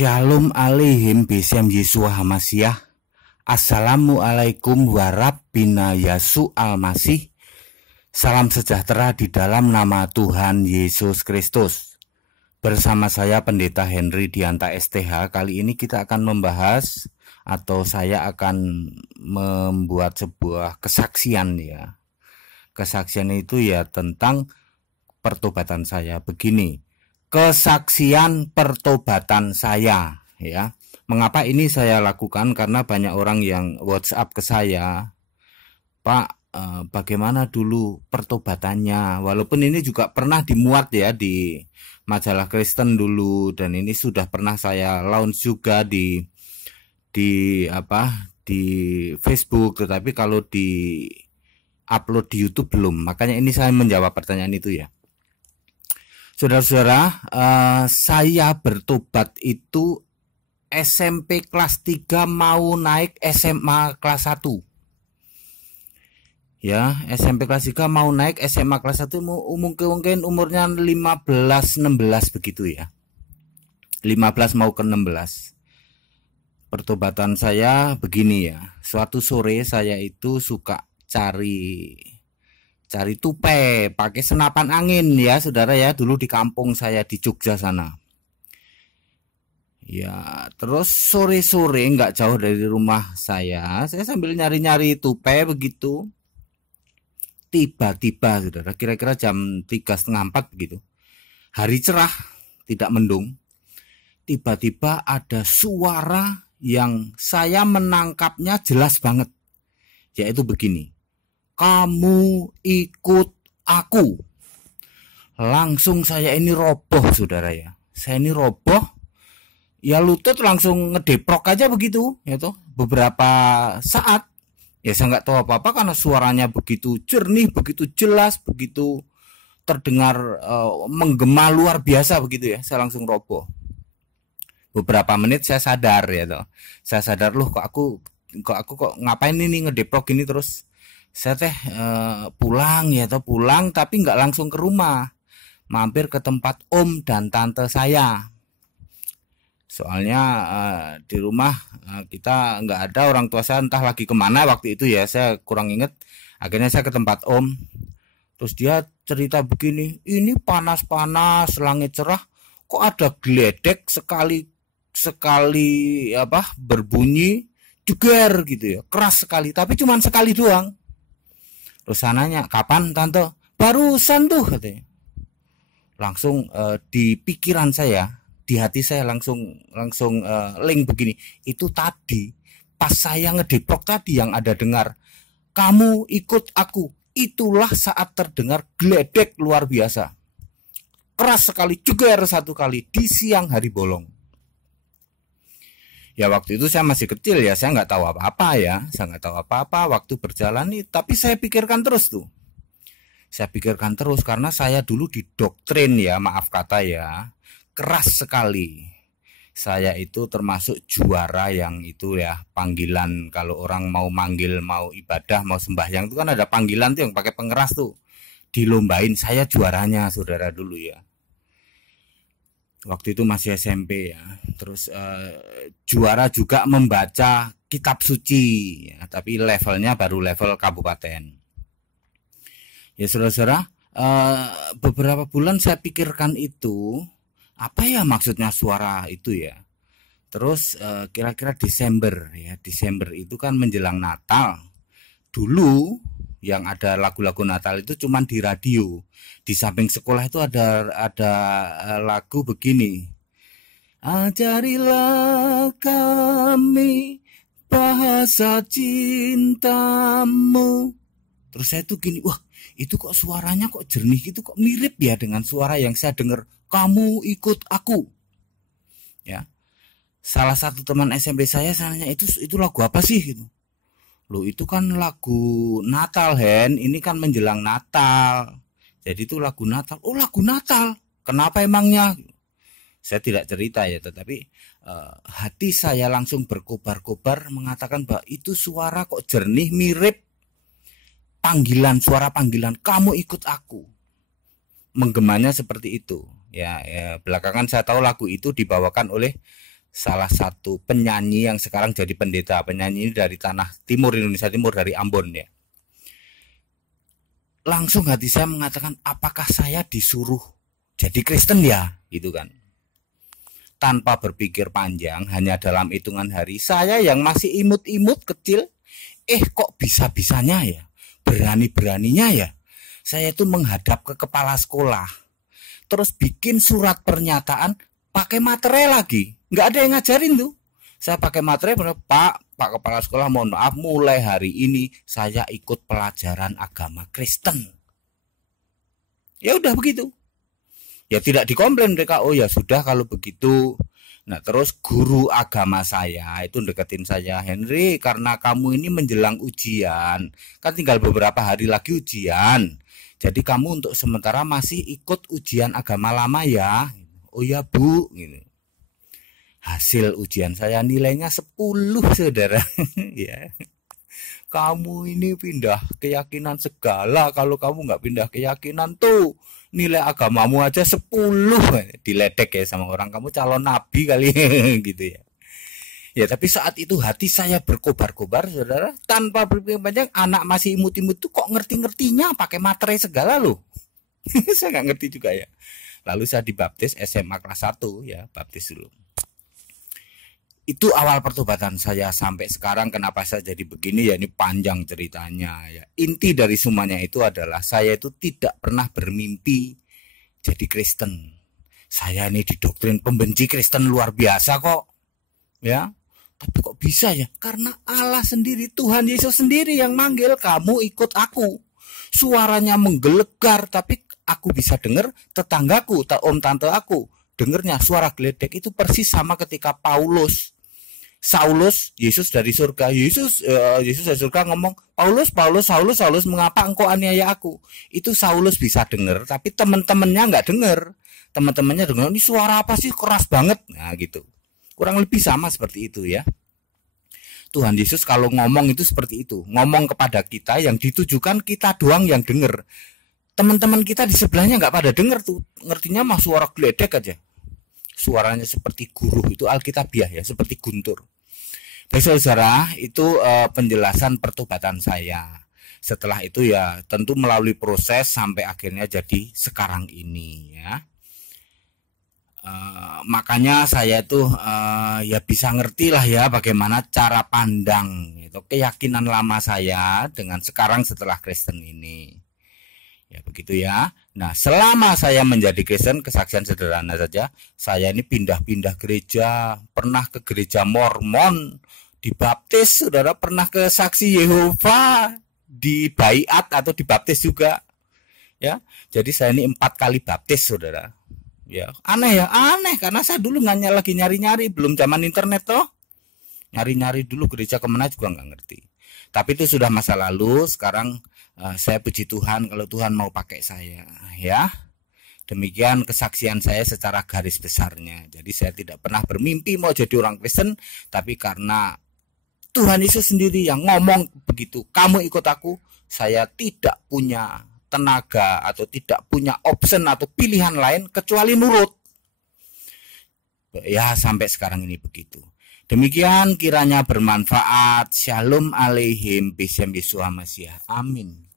Shalom alaihim bisem Yesua Hamasyah. Assalamualaikum warabbina Yasu Almasih. Salam sejahtera di dalam nama Tuhan Yesus Kristus. Bersama saya Pendeta Henry Dianta STH. Kali ini kita akan membahas atau saya akan membuat sebuah kesaksian ya. Kesaksian itu ya tentang pertobatan saya. Begini, kesaksian pertobatan saya ya. Mengapa ini saya lakukan? Karena banyak orang yang WhatsApp ke saya, Pak, bagaimana dulu pertobatannya? Walaupun ini juga pernah dimuat ya di majalah Kristen dulu, dan ini sudah pernah saya launch juga di Facebook, tetapi kalau di upload di YouTube belum. Makanya ini saya menjawab pertanyaan itu ya. Saudara-saudara, saya bertobat itu SMP kelas 3 mau naik SMA kelas 1. Ya, SMP kelas 3 mau naik SMA kelas 1, mungkin umurnya 15-16 begitu ya. 15 mau ke 16. Pertobatan saya begini ya. Suatu sore saya itu suka cari tupai pakai senapan angin ya saudara ya, dulu di kampung saya di Jogja sana ya. Terus sore-sore nggak jauh dari rumah saya sambil nyari-nyari tupai begitu, tiba-tiba saudara, kira-kira jam 3:30-4 begitu, hari cerah tidak mendung, tiba-tiba ada suara yang saya menangkapnya jelas banget, yaitu begini, kamu ikut aku. Langsung saya ini roboh saudara ya. Saya ini roboh. Ya lutut langsung ngedeprok aja begitu ya toh. Beberapa saat ya saya nggak tahu apa-apa karena suaranya begitu jernih, begitu jelas, begitu terdengar menggema luar biasa begitu ya. Saya langsung roboh. Beberapa menit saya sadar ya toh. Saya sadar loh kok aku ngapain ini ngedeprok ini terus. Saya pulang ya toh, pulang tapi nggak langsung ke rumah, mampir ke tempat om dan tante saya. Soalnya di rumah kita nggak ada, orang tua saya entah lagi kemana waktu itu ya, saya kurang inget. Akhirnya saya ke tempat om, terus dia cerita begini, ini panas-panas, langit cerah, kok ada geledek sekali berbunyi jeger gitu ya, keras sekali, tapi cuma sekali doang. Terus saya nanya, kapan tante? Barusan tuh katanya. Langsung di pikiran saya, di hati saya langsung link begini. Itu tadi pas saya ngedeprok tadi yang ada dengar, kamu ikut aku. Itulah saat terdengar geledek luar biasa. Keras sekali, jeger satu kali di siang hari bolong. Ya waktu itu saya masih kecil ya, saya nggak tahu apa-apa ya, waktu berjalan nih, tapi saya pikirkan terus tuh. Saya pikirkan terus karena saya dulu didoktrin ya, maaf kata ya, keras sekali. Saya itu termasuk juara yang itu ya, panggilan kalau orang mau manggil, mau ibadah, mau sembahyang itu kan ada panggilan tuh yang pakai pengeras tuh. Dilombain, saya juaranya saudara dulu ya. Waktu itu masih SMP ya. Terus juara juga membaca kitab suci ya, tapi levelnya baru level kabupaten. Ya saudara-saudara, beberapa bulan saya pikirkan itu, apa ya maksudnya suara itu ya. Terus kira-kira Desember ya, Desember itu kan menjelang Natal. Dulu yang ada lagu-lagu Natal itu cuman di radio. Di samping sekolah itu ada lagu begini, ajarilah kami bahasa cintamu. Terus saya tuh gini, wah itu kok suaranya kok jernih gitu, kok mirip ya dengan suara yang saya dengar, kamu ikut aku ya. Salah satu teman SMP saya nanya, itu lagu apa sih gitu. Loh itu kan lagu Natal Hen, ini kan menjelang Natal, jadi itu lagu Natal. Oh lagu Natal, kenapa emangnya? Saya tidak cerita ya, tetapi hati saya langsung berkobar-kobar mengatakan bahwa itu suara kok jernih, mirip suara panggilan, kamu ikut aku. Menggemanya seperti itu ya, belakangan saya tahu lagu itu dibawakan oleh salah satu penyanyi yang sekarang jadi pendeta. Penyanyi ini dari tanah timur Indonesia Timur, dari Ambon ya. Langsung hati saya mengatakan, apakah saya disuruh jadi Kristen ya? Gitu kan. Tanpa berpikir panjang, hanya dalam hitungan hari, saya yang masih imut-imut kecil, kok bisa-bisanya ya, berani-beraninya ya, saya itu menghadap ke kepala sekolah, terus bikin surat pernyataan pakai materai lagi. Nggak ada yang ngajarin tuh. Saya pakai materai, Pak Kepala Sekolah, mohon maaf, mulai hari ini saya ikut pelajaran agama Kristen. Ya udah begitu. Ya tidak dikomplain mereka, oh ya sudah kalau begitu. Nah terus guru agama saya itu deketin saya, Henry, karena kamu ini menjelang ujian, kan tinggal beberapa hari lagi ujian, jadi kamu untuk sementara masih ikut ujian agama lama ya. Oh ya Bu, gitu. Hasil ujian saya nilainya 10, saudara. Ya. Kamu ini pindah keyakinan segala, kalau kamu nggak pindah keyakinan tuh nilai agamamu aja 10. Diledek ya sama orang, kamu calon nabi kali. Gitu ya. Ya tapi saat itu hati saya berkobar-kobar, saudara, tanpa berpikir panjang. Anak masih imut-imut tuh kok ngerti-ngertinya pakai materai segala loh. Saya nggak ngerti juga ya. Lalu saya dibaptis SMA kelas 1 ya, baptis dulu. Itu awal pertobatan saya sampai sekarang. Kenapa saya jadi begini ya, ini panjang ceritanya ya. Inti dari semuanya itu adalah saya itu tidak pernah bermimpi jadi Kristen. Saya ini didoktrin pembenci Kristen luar biasa kok. Ya. Tapi kok bisa ya? Karena Allah sendiri, Tuhan Yesus sendiri yang manggil, kamu ikut aku. Suaranya menggelegar, tapi aku bisa dengar tetanggaku, om tante aku dengernya suara geledek. Itu persis sama ketika Saulus, Yesus dari surga, Yesus dari surga ngomong, Saulus, mengapa engkau aniaya aku? Itu Saulus bisa dengar, tapi teman-temannya nggak dengar. Teman-temannya dengar, ini suara apa sih, keras banget. Nah gitu. Kurang lebih sama seperti itu ya. Tuhan Yesus kalau ngomong itu seperti itu, ngomong kepada kita yang ditujukan kita doang yang dengar. Teman-teman kita di sebelahnya nggak pada dengar tuh, ngertinya mah suara geledek aja. Suaranya seperti guruh, itu alkitabiah ya, seperti guntur. Baik saudara, itu penjelasan pertobatan saya. Setelah itu ya tentu melalui proses sampai akhirnya jadi sekarang ini ya. Makanya saya tuh ya bisa ngerti lah ya bagaimana cara pandang itu keyakinan lama saya dengan sekarang setelah Kristen ini. Ya begitu ya. Nah selama saya menjadi Kristen, kesaksian sederhana saja, saya ini pindah-pindah gereja, pernah ke gereja Mormon, dibaptis, saudara, pernah ke Saksi Yehova, dibaiat atau dibaptis juga. Ya, jadi saya ini 4 kali baptis, saudara. Ya aneh ya, aneh karena saya dulu nggak lagi nyari-nyari, belum zaman internet toh. Nyari-nyari dulu gereja kemana juga nggak ngerti. Tapi itu sudah masa lalu. Sekarang saya puji Tuhan kalau Tuhan mau pakai saya ya. Demikian kesaksian saya secara garis besarnya. Jadi saya tidak pernah bermimpi mau jadi orang Kristen, tapi karena Tuhan Yesus sendiri yang ngomong begitu, kamu ikut aku, saya tidak punya tenaga atau tidak punya option atau pilihan lain kecuali nurut. Ya sampai sekarang ini begitu. Demikian kiranya bermanfaat. Shalom aleihim, Bismillah Yeshua Mashiach. Amin.